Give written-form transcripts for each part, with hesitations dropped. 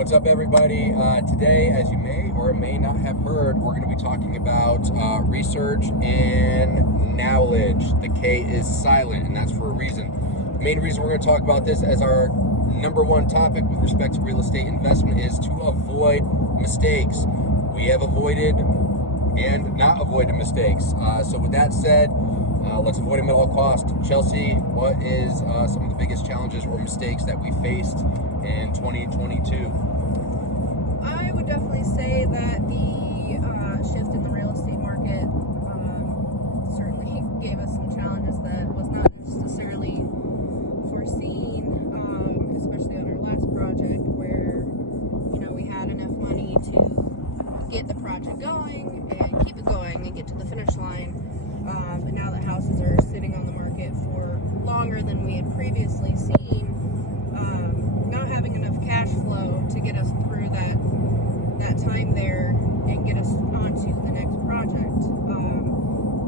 What's up, everybody? Today, as you may or may not have heard, we're going to be talking about research in knowledge. The K is silent, and that's for a reason. The main reason we're going to talk about this as our number one topic with respect to real estate investment is to avoid mistakes. We have avoided and not avoided mistakes. So with that said, let's avoid them at all costs. Chelsea, what is some of the biggest challenges or mistakes that we faced in 2022? I would definitely say that the shift in the real estate market certainly gave us some challenges that was not necessarily foreseen, especially on our last project where, we had enough money to get the project going and keep it going and get to the finish line. But now that houses are sitting on the market for longer than we had previously seen, not having enough cash flow to get us through that time there and get us onto the next project.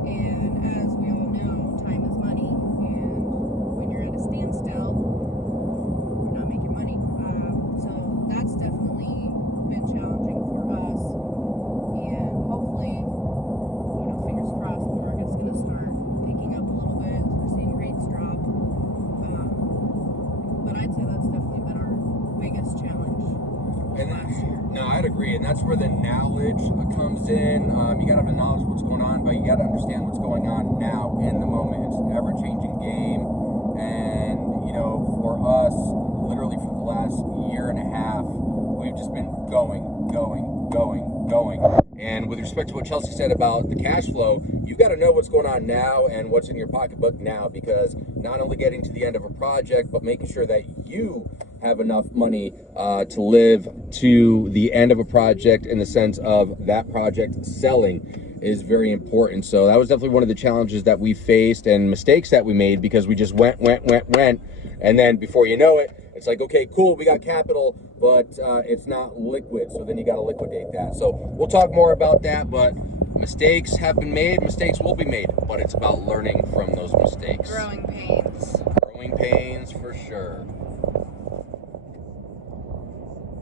And as we all know, time is money, and when you're at a standstill, you're not making money. So that's definitely been challenging for us, and hopefully, fingers crossed, the market's going to start picking up a little bit. We're seeing rates drop. But I'd say that's definitely been our biggest challenge last year. No, I'd agree, and that's where the knowledge comes in. You got to have the knowledge of what's going on, but you got to understand what's going on now in the moment. It's an ever-changing game, and for us, literally for the last year and a half, we've just been going. And with respect to what Chelsea said about the cash flow, you've got to know what's going on now and what's in your pocketbook now, because not only getting to the end of a project, but making sure that you have enough money to live to the end of a project in the sense of that project selling is very important. So that was definitely one of the challenges that we faced and mistakes that we made, because we just went. And then before you know it, it's like, okay, cool, we got capital, but it's not liquid. So then you got to liquidate that. So we'll talk more about that, but mistakes have been made, mistakes will be made, but it's about learning from those mistakes. Growing pains. Growing pains for sure.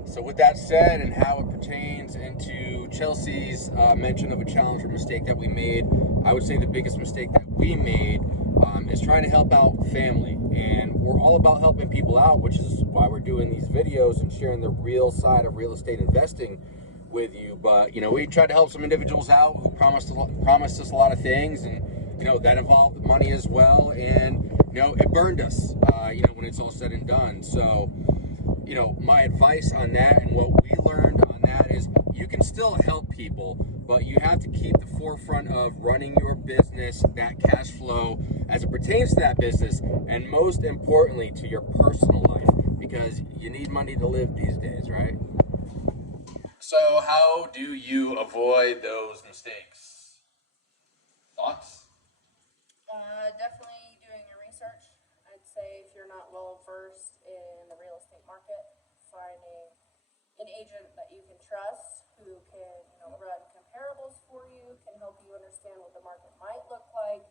So with that said, and how it pertains into Chelsea's mention of a challenge or mistake that we made, I would say the biggest mistake that we made is trying to help out family. And we're all about helping people out, which is why we're doing these videos and sharing the real side of real estate investing with you. But, we tried to help some individuals out who promised us a lot of things, and, that involved money as well. And, it burned us, when it's all said and done. So, my advice on that and what we learned on that is you can still help people, but you have to keep the forefront of running your business, that cash flow as it pertains to that business, and most importantly to your personal life, because you need money to live these days, right? So how do you avoid those mistakes? Thoughts? Definitely doing your research. I'd say if you're not well versed in the real estate market, finding an agent that you can trust who can, run comparables for you, can help you understand what the market might look like,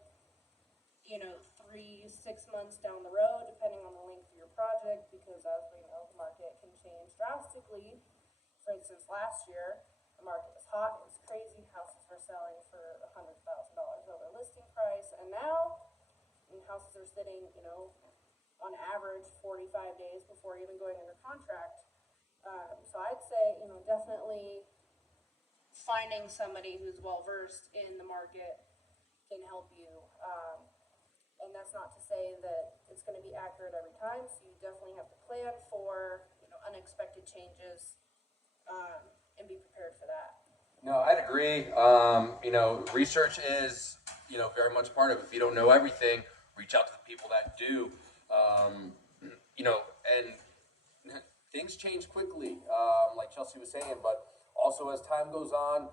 3-6 months down the road, depending on the length of your project, because as we know, the market can change drastically. For instance, last year, the market was hot, it was crazy, houses were selling for $100,000 over listing price, and now houses are sitting, on average 45 days before even going under contract. So I'd say, definitely finding somebody who's well versed in the market can help you. And that's not to say that it's going to be accurate every time. So you definitely have to plan for, unexpected changes, and be prepared for that. No, I'd agree. Research is, very much part of it. If you don't know everything, reach out to the people that do. And things change quickly, like Chelsea was saying, but also as time goes on,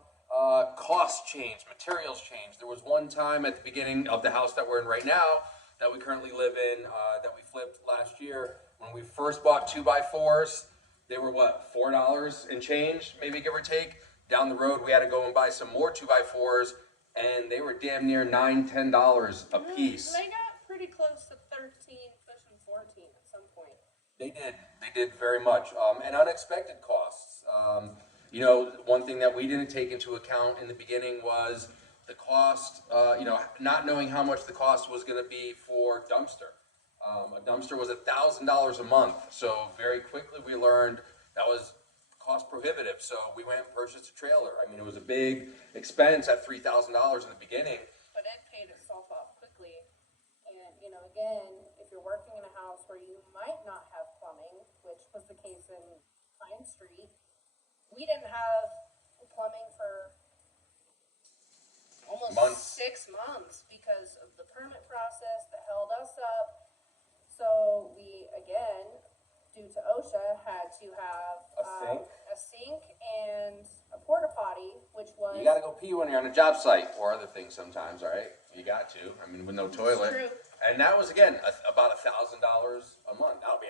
costs change, materials change. There was one time at the beginning of the house that we're in right now, that we currently live in, that we flipped last year. When we first bought 2x4s, they were $4 and change, maybe give or take. Down the road, we had to go and buy some more 2x4s, and they were damn near $9-10 a piece. They got pretty close to 13, pushing 14 at some point. They did. They did very much, and unexpected costs. You know, one thing that we didn't take into account in the beginning was the cost. You know, not knowing how much the cost was going to be for dumpster. A dumpster was $1,000 a month, so very quickly we learned that was cost prohibitive. So we went and purchased a trailer. I mean, it was a big expense at $3,000 in the beginning. But it paid itself off quickly. And, you know, again, if you're working in a house where you might not have plumbing, which was the case in Pine Street, we didn't have plumbing for almost Months. 6 months because of the permit process that held us up. So we, again, due to OSHA, had to have a sink and a porta potty, which was... You got to go pee when you're on a job site or other things sometimes, all right? You got to. I mean, with no toilet. True. And that was, again, about $1,000 a month. That'll be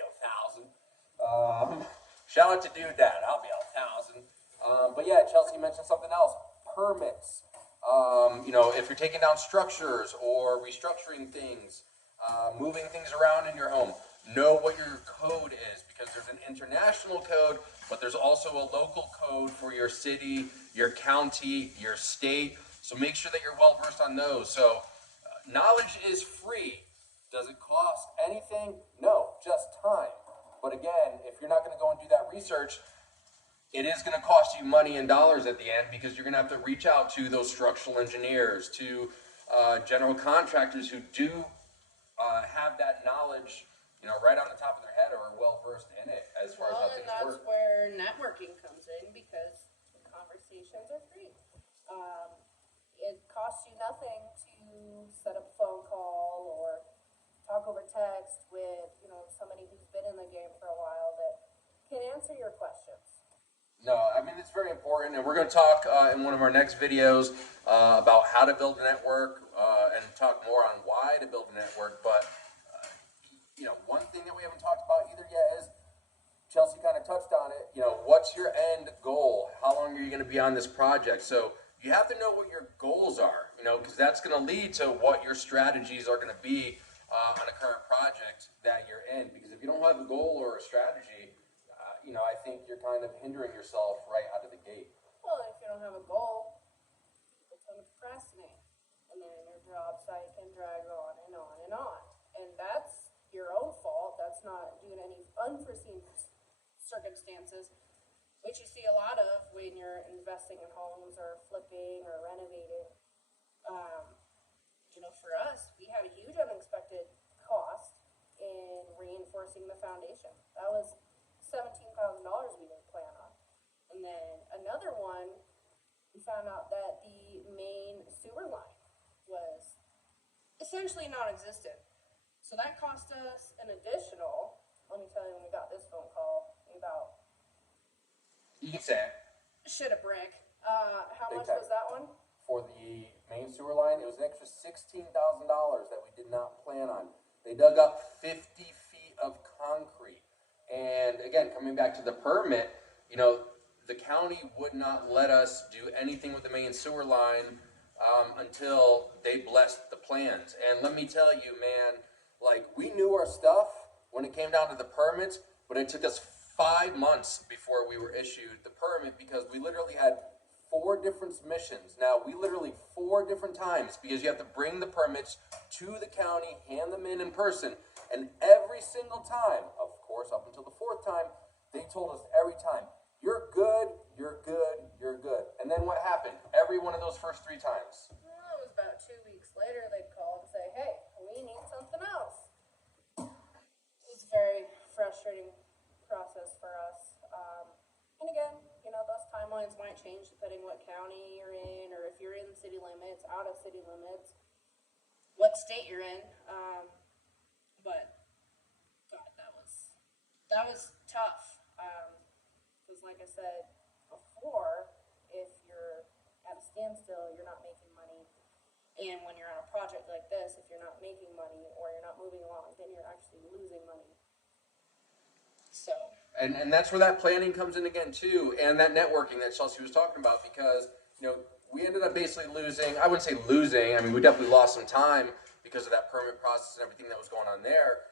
$1,000. Shout out to Dude Dad. I'll be $1,000. But yeah, Chelsea mentioned something else. Permits. You know, if you're taking down structures or restructuring things, moving things around in your home, know what your code is, because there's an international code, but there's also a local code for your city, your county, your state. So make sure that you're well versed on those. So knowledge is free. Does it cost anything? No, just time. But again, if you're not going to go and do that research, it is going to cost you money and dollars at the end, because you're going to have to reach out to those structural engineers, to general contractors who do have that knowledge, you know, right on the top of their head, or are well versed in it as far as how things and work. that's where networking comes in, because the conversations are free. It costs you nothing to set up a phone call or talk over text with, you know, somebody who's been in the game for a while that can answer your questions. No, I mean, it's very important, and we're going to talk in one of our next videos about how to build a network and talk more on why to build a network. But you know, one thing that we haven't talked about either yet is, Chelsea kind of touched on it, you know, what's your end goal? How long are you going to be on this project? So you have to know what your goals are, you know, because that's going to lead to what your strategies are going to be on a current project that you're in. Because if you don't have a goal or a strategy, you know, I think you're kind of hindering yourself right out of the gate. Well, if you don't have a goal, people tend to procrastinate. And then your job site can drag on and on and on. And that's your own fault. That's not due to any unforeseen circumstances, which you see a lot of when you're investing in homes or flipping or renovating. You know, for us, we had a huge unexpected cost in reinforcing the foundation. That was $17,000 we didn't plan on. And then another one, we found out that the main sewer line was essentially non-existent. So that cost us an additional, let me tell you, when we got this phone call, about... You can say it. Shit a brick. How much was that one? For the main sewer line, it was an extra $16,000 that we did not plan on. They dug up 50 feet of concrete. And again, coming back to the permit, you know, the county would not let us do anything with the main sewer line until they blessed the plans. And let me tell you, man, like, we knew our stuff when it came down to the permits, but it took us 5 months before we were issued the permit, because we literally had 4 different submissions. Now, we literally 4 different times, because you have to bring the permits to the county, hand them in person, and every single time, of course, up until the 4th time, they told us every time, you're good, you're good, you're good. And then what happened? Every one of those first 3 times. Well, it was about 2 weeks later, they'd call and say, hey, we need something else. It was a very frustrating process for us. And again, you know, those timelines might change depending what county you're in, or if you're in city limits, out of city limits, what state you're in. But God, that was tough. Because like I said before, if you're at a standstill, you're not making money. And when you're on a project like this, if you're not making money or you're not moving along, then you're actually losing money. So. And that's where that planning comes in again too, and that networking that Chelsea was talking about, because, you know, we ended up basically losing, I wouldn't say losing, I mean, we definitely lost some time because of that permit process and everything that was going on there,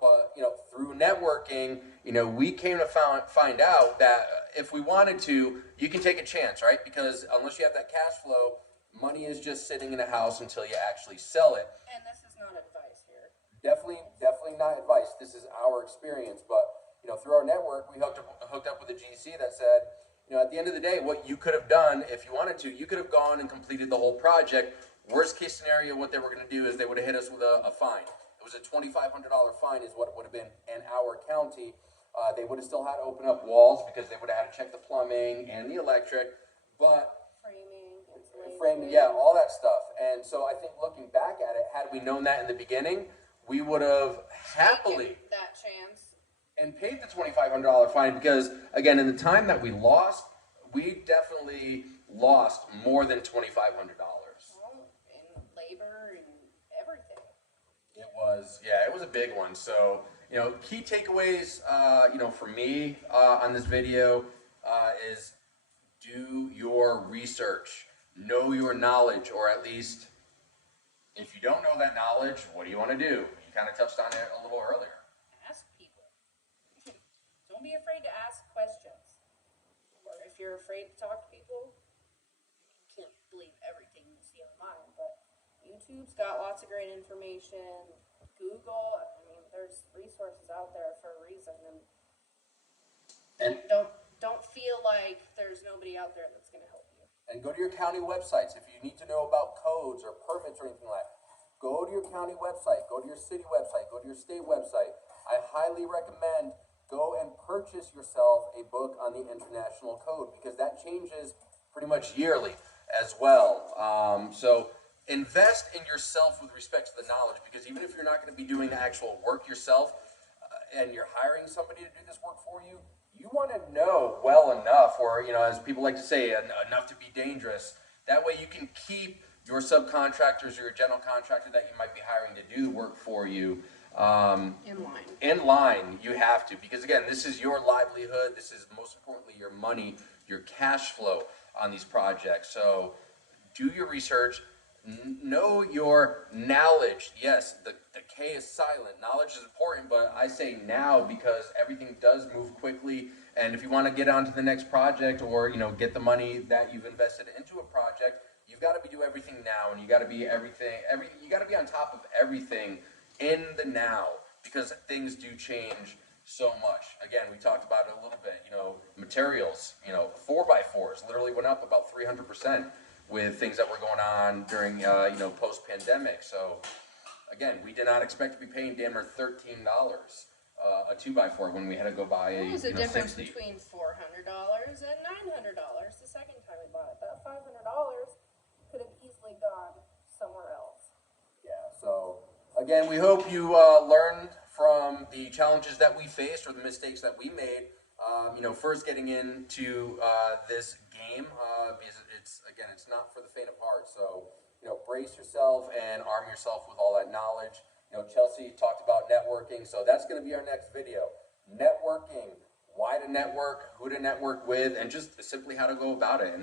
But through networking, we came to find out that if we wanted to, you can take a chance, right? Because unless you have that cash flow, money is just sitting in a house until you actually sell it. And this is not advice here. Definitely not advice. This is our experience. But through our network, we hooked up with a GC that said, at the end of the day, what you could have done if you wanted to, you could have gone and completed the whole project. Worst case scenario, what they were going to do is they would have hit us with a fine. It was a $2,500 fine, is what it would have been in our county. They would have still had to open up walls because they would have had to check the plumbing and the electric, but framing, yeah, all that stuff. And so I think looking back at it, had we known that in the beginning, we would have happily that chance and paid the $2,500 fine, because again, in the time that we lost, we definitely lost more than $2,500. In labor and everything. It was a big one. So, key takeaways, for me on this video is do your research, know your knowledge, or at least if you don't know that knowledge, what do you want to do? You kind of touched on it a little earlier. Ask people. Don't be afraid to ask questions. Or if you're afraid to talk to people, you can't believe everything you see online, but YouTube's got lots of great information. Google, there's resources out there for a reason, and don't feel like there's nobody out there that's going to help you. And go to your county websites if you need to know about codes or permits or anything like that. Go to your county website, go to your city website, go to your state website. I highly recommend go and purchase yourself a book on the international code, because that changes pretty much yearly as well. So invest in yourself with respect to the knowledge, because even if you're not going to be doing the actual work yourself and you're hiring somebody to do this work for you, you want to know well enough, or as people like to say, enough to be dangerous. That way you can keep your subcontractors or your general contractor that you might be hiring to do the work for you in line. You have to, because again, this is your livelihood. This is most importantly your money, your cash flow on these projects. So do your research, know your knowledge. Yes, the K is silent. Knowledge is important, but I say now because everything does move quickly. And if you want to get on to the next project, or get the money that you've invested into a project, you've got to do everything now, and you got to be you got to be on top of everything in the now, because things do change so much. Again, we talked about it a little bit. Materials, 4x4s literally went up about 300% with things that were going on during post-pandemic. So again, we did not expect to be paying damn near $13 a 2x4 when we had to go buy a What was the difference 60. between $400 and $900 the second time we bought it? That $500 could have easily gone somewhere else. Yeah, so again, we hope you learned from the challenges that we faced or the mistakes that we made. First getting into this game, because it's not for the faint of heart. So, brace yourself and arm yourself with all that knowledge. Chelsea talked about networking, so that's going to be our next video. Networking, why to network, who to network with, and just simply how to go about it. And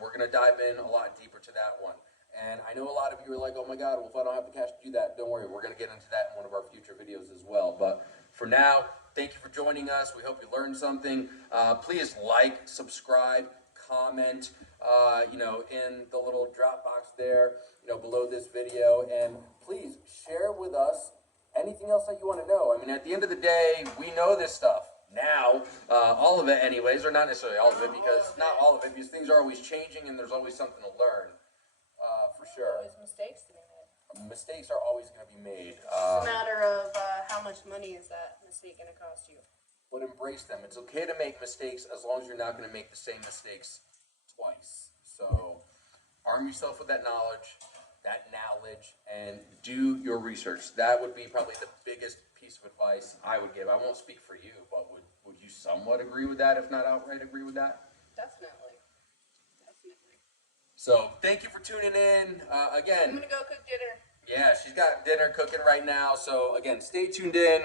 we're going to dive in a lot deeper to that one. And I know a lot of you are like, oh my God, well, if I don't have the cash to do that, don't worry. We're going to get into that in one of our future videos as well. But for now, thank you for joining us. We hope you learned something. Please like, subscribe, comment, in the little drop box there, below this video. And please share with us anything else that you want to know. At the end of the day, we know this stuff now, all of it anyways, or not necessarily all of it, because not all of it, because things are always changing and there's always something to learn, for sure. There's mistakes to be made. Mistakes are always going to be made. It's a matter of how much money is that mistake going to cost you. But embrace them. It's okay to make mistakes as long as you're not going to make the same mistakes twice. So arm yourself with that knowledge, and do your research. That would be probably the biggest piece of advice I would give. I won't speak for you, but would you somewhat agree with that, if not outright agree with that? Definitely. So thank you for tuning in. Again, I'm going to go cook dinner. Yeah, she's got dinner cooking right now. So again, stay tuned in.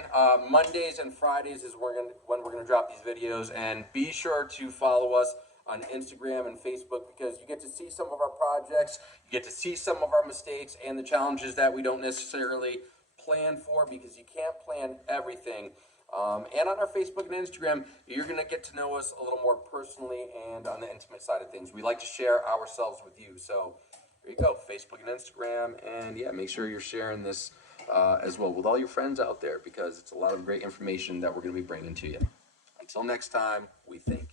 Mondays and Fridays is when we're gonna drop these videos, and be sure to follow us on Instagram and Facebook, because you get to see some of our projects, you get to see some of our mistakes and the challenges that we don't necessarily plan for, because you can't plan everything. And on our Facebook and Instagram, you're going to get to know us a little more personally and on the intimate side of things. We like to share ourselves with you. So there you go, Facebook and Instagram. And yeah, make sure you're sharing this as well with all your friends out there, because it's a lot of great information that we're going to be bringing to you. Until next time, we thank you.